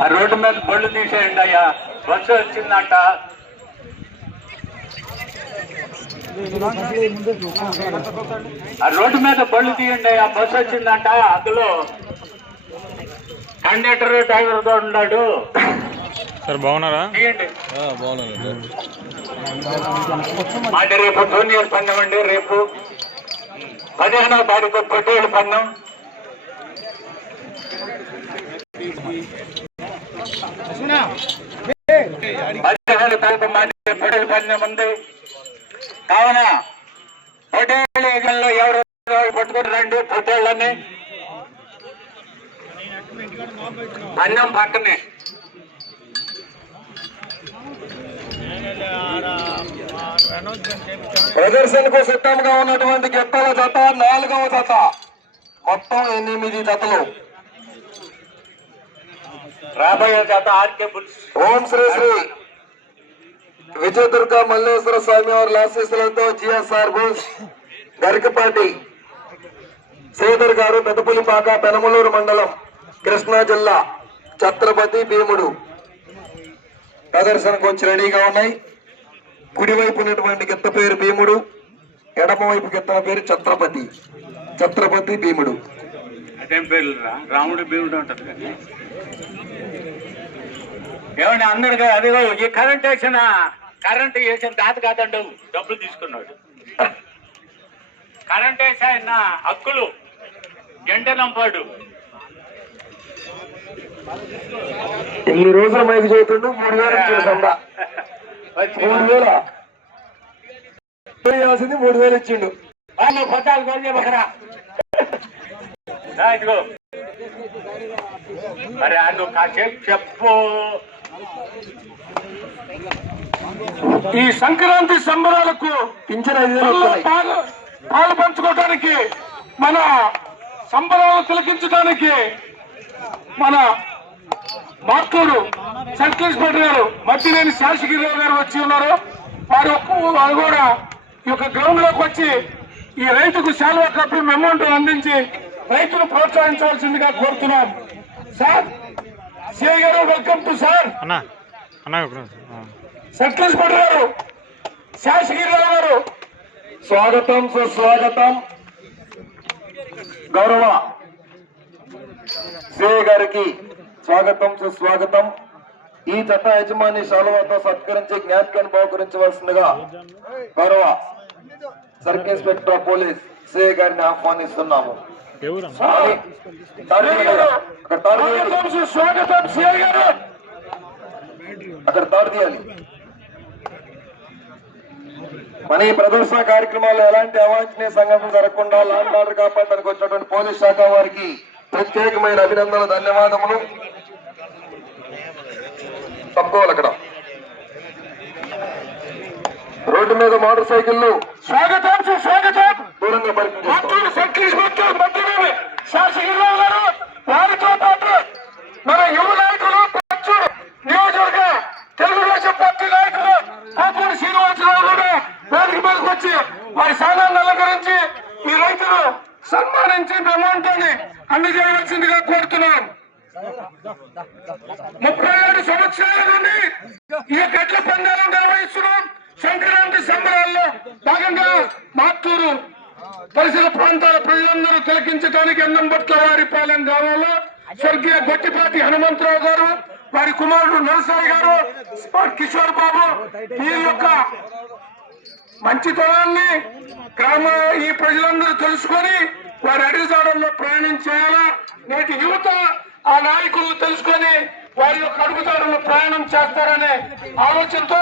ఆ రోడ్డు మీద బళ్ళు తీసేయండి అయ్యా. బస్సు వచ్చిందంట. ఆ రోడ్డు మీద బళ్ళు తీయండి అయ్యా. బస్సు వచ్చిందంట అందులో. కండక్టర్ డ్రైవర్ కూడా ఉన్నాడు. సార్ బాగున్నారా? మాది రేపు జూనియర్ పందెం అండి. రేపు పదిహేనవ తారీఖు పొట్టేళ్ళు పందెం పదిహేను తారీఖు మాది పొట్టేళ్ళు పందెం ఉంది కావున పొట్టేళ్ళు యజ్ఞంలో ఎవరు పట్టుకుని రండి పొట్టేళ్ళని అన్నం పక్కనే ప్రదర్శనకు సిద్ధంగా ఉన్నటువంటి గిత్తల జత నాలుగవ జత. మొత్తం ఎనిమిది జతలు. రాబోయే జత ఆర్కే బుల్స్. ఓం శ్రీ శ్రీ విజయదుర్గ మల్లేశ్వర స్వామి వారి ఆశీస్సులతో జిఎస్ఆర్ బోస్ గరికపాటి శ్రీధర్ గారు పెద్దపులిపాక పెనమలూరు మండలం కృష్ణా జిల్లా ఛత్రపతి భీముడు. ప్రదర్శనకు వచ్చి రెడీగా ఉన్నాయి. కుడివైపు ఉన్నటువంటి గిత్త పేరు భీముడు ఎడమ వైపు గిత్తల పేరు ఛత్రపతి ఛత్రపతి భీముడు. అదేం పేర్లు రాముడు భీముడు కానీ ఏమండి అందరు అదిగో ఈ కరెంట్ వేసిన కరెంట్ వేసిన తాత కాదండు డబ్బులు తీసుకున్నాడు. కరెంట్ వేసిన హక్కులు ఎండనంపాడు ఈ రోజుల మైకి చదువుతుండు మూడు వేలు ఇచ్చిండు. మూడు వేల. చేయాల్సింది మూడు వేలు ఇచ్చిండు. వాళ్ళు పట్టాలు బకరా ఇదిగో. మరి అది కాసేపు చెప్పు. ఈ సంక్రాంతి సంబరాలకు పాలు పాలు పంచుకోవడానికి మన సంబరాలు తిలకించడానికి మన మార్తూరు సెంట్రల్ ఇన్స్పెక్టర్ గారు మద్దినేని శాసగిరిరావు గారు వచ్చి ఉన్నారు. వారు ఒక్క- వారు కూడా ఈ యొక్క గ్రౌండ్లోకి వచ్చి ఈ రైతుకు శాలువా కప్పి అమౌంట్ అందించి రైతును ప్రోత్సహించవలసిందిగా కోరుతున్నాం. సార్ సిఐ గారు వెల్కమ్ టు సార్. అన్న అన్న సెంట్రల్ ఇన్స్పెక్టర్ గారు శాసగిరిరావు గారు. స్వాగతం సుస్వాగతం. గౌరవ శ్రీ గారికి స్వాగతం సుస్వాగతం. ఈ జత యజమాని శాలువాతో సత్కరించి జ్ఞాపికను బహుకరించవలసిందిగా గౌరవ circle inspector of police Sri గారిని ఆహ్వానిస్తున్నాము. అక్కడ తాడు తీయాలి. స్వాగతం సుస్వాగతం సిఐ గారు అక్కడ తాడు తీయాలి మన ఈ ప్రదర్శన కార్యక్రమాల్లో ఎలాంటి అవాంఛనీయ సంఘటన జరగకుండా లాండ్ ఆర్డర్ కాపాడడానికి వచ్చినటువంటి పోలీస్ శాఖ వారికి ప్రత్యేకమైన అభినందనలు ధన్యవాదములు తప్పుకోవాలి అక్కడ రోడ్డు మీద మోటార్ సైకిళ్ళు స్వాగతం సుస్వాగతం దూరంగా వారితో పాటు మన యువ నాయకులు పచ్చూరు నియోజకవర్గ తెలుగుదేశం పార్టీ నాయకులు పోపూరి శ్రీనివాసరావు కూడా వేదిక మీదకి వచ్చి వారి స్థానాన్ని అలంకరించి ఈ రైతులు సన్మానించి అమౌంట్ని అందజేయవలసిందిగా కోరుతున్నాం. ముప్పై ఏడు సంవత్సరాల నుండి ఈ గట్ల పందాలను నిర్వహిస్తున్నాం. సంక్రాంతి సంబరాల్లో భాగంగా మాత్తూరు పరిసర ప్రాంతాల ప్రజలందరూ తిలకించడానికి ఎన్నంబట్ల వారిపాలెం గ్రామంలో స్వర్గీయ గొట్టిపాటి హనుమంతరావు గారు వారి కుమారుడు నరసాయి గారు కిషోర్ బాబు ఈ యొక్క మంచితనాన్ని గ్రామ ఈ ప్రజలందరూ తెలుసుకొని వారి అడుగుజాడల్లో ప్రయాణం చేయాలా? నేటి యువత ఆ నాయకులు తెలుసుకొని వారి యొక్క అడుగుజాడల్లో ప్రయాణం చేస్తారనే ఆలోచనతో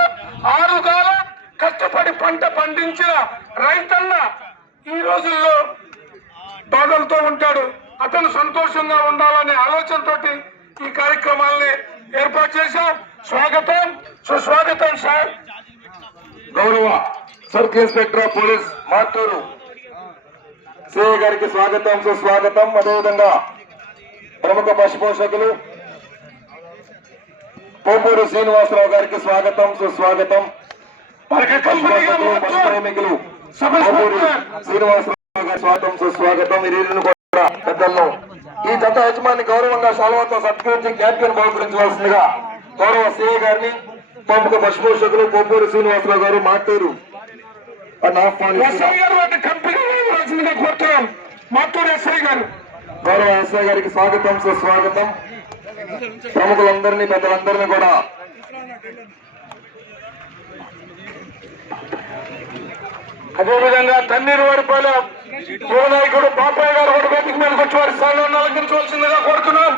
ఆరు కాలం కష్టపడి పంట పండించిన రైతన్న ఈ రోజుల్లో బాధలతో ఉంటాడు. అతను సంతోషంగా ఉండాలనే ఆలోచనతో ఈ కార్యక్రమాల్ని ఏర్పాటు చేశాం. స్వాగతం సుస్వాగతం సార్. గౌరవ circle inspector of police Martur CI గారికి స్వాగతం సుస్వాగతం. అదేవిధంగా ప్రముఖ పశు పోషకులు పోపూరు శ్రీనివాసరావు గారికి స్వాగతం సుస్వాగతం. ప్రేమికులు శ్రీనివాసరావు గారికి స్వాగతం సుస్వాగతం. ఈ రీతిని కూడా పెద్దలను జత యజమాని గౌరవంగా శాలువాతో సత్కరించి జ్ఞాపికను బహుకరించవలసిందిగా గౌరవ సిఐ గారిని ప్రముఖ పశుపోషకులు పోపూరి శ్రీనివాసరావు గారు ఆహ్వానిస్తున్నారు ఎస్ఐ గారు వాటి కంపెనీ ఇవ్వాల్సిందిగా కోరుతున్నాం. మాతూరు ఎస్ఐ గారు. గౌరవ ఎస్ఐ గారికి స్వాగతం సుస్వాగతం. ప్రముఖులందరినీ పెద్దలందరినీ కూడా అదేవిధంగా తన్నీరు వారిపల్లి యువ నాయకుడు బాబాయ్ గారు కూడా వేదిక మీదకి వచ్చి వారి స్థానాన్ని అలంకరించవలసిందిగా కోరుతున్నాం.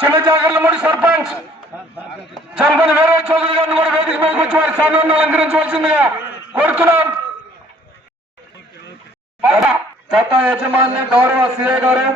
చిన్న జాగర్లమూడి సర్పంచ్ చంపని వేరే చౌదరి గారిని కూడా వేదిక మీదకి వచ్చి వారి స్థానాన్ని అలంకరించవలసిందిగా కోరుతున్నాం. చట్ట యజమాని గౌరవ సిఐ గారు